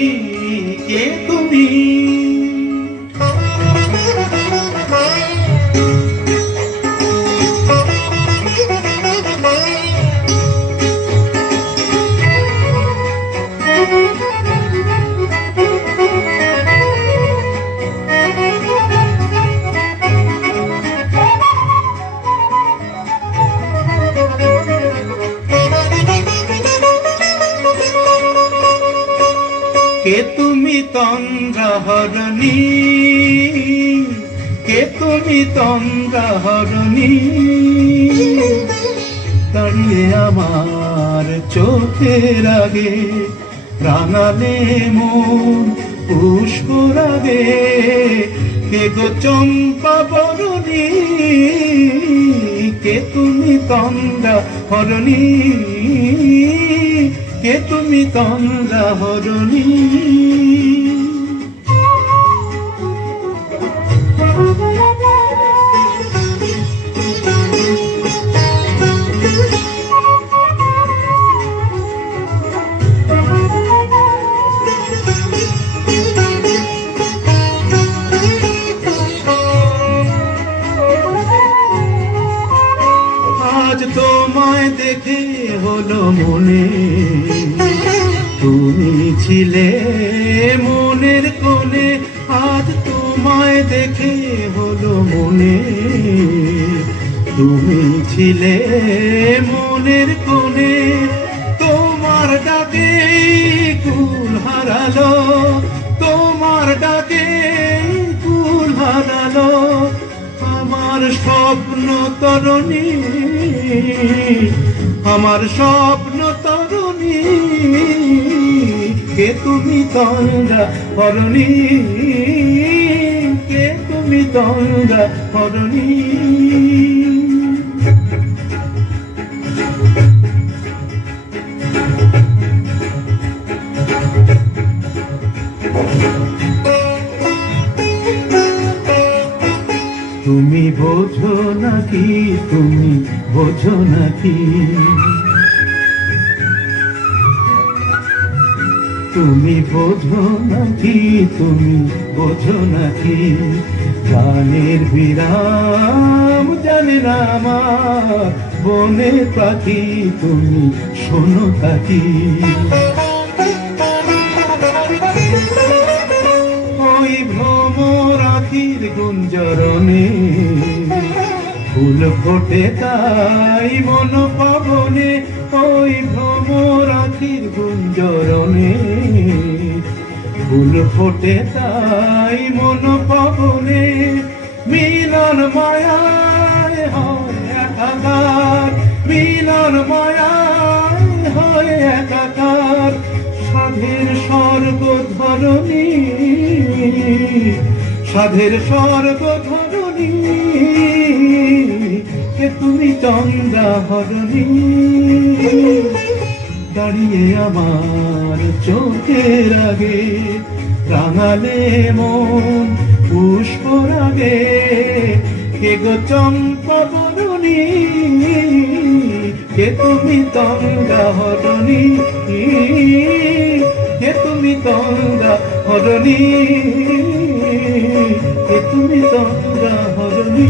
কে তুমি? কে তুমি তন্দ্রাহরণী? কে তুমি তন্দ্রাহরণী? দাঁড়িয়ে আমার চোখের আগে রাঙালে মন পুষ্পর আগে। কে গো চম্পা বরণী? কে তুমি তন্দ্রাহরণী? কে তুমি তন্দ্রাহরণী? আজ তোমায় দেখে হলো মনে তুমি ছিলে মনের কোণে। আজ তোমায় দেখে হলো মনে তুমি ছিলে মনের কোণে। তোমার ডাকে কুল হারালো, তোমার ডাকে কুল হারালো আমার স্বপ্ন তরণী, আমার স্বপ্ন তরণী। কে তুমি তন্দ্রাহরণী? কে তুমি তন্দ্রাহরণী? তুমি বোঝো নাকি, তুমি বোঝো নাকি, তুমি বোঝো নাকি, তুমি বোঝো নাকি। গানের বিরাম জানে না আমার বনের পাখি, তুমি শোনো তাকি। ওই ভ্রমর আখির গুঞ্জরণে ফুল ফোটে তাই মন পাবনে। ওই ভ্রমর আখির গুঞ্জরণে ফুল ফোটে তাই মন পাবনে। মিলন মায়ায় হয় একাকার, মিলন মায়ায় হয় একাকার। সাধের স্বর্গ ধরণী, সাধের স্বর্গ ধরণী। কে তুমি তন্দ্রাহরণী? দাঁড়িয়ে আমার চোখের আগে রাঙালে মন পুষ্পর আগে। কে গো চম্পা বরণী? কে তুমি তন্দ্রাহরণী? কে তুমি তন্দ্রাহরণী? কে তুমি তন্দ্রাহরণী?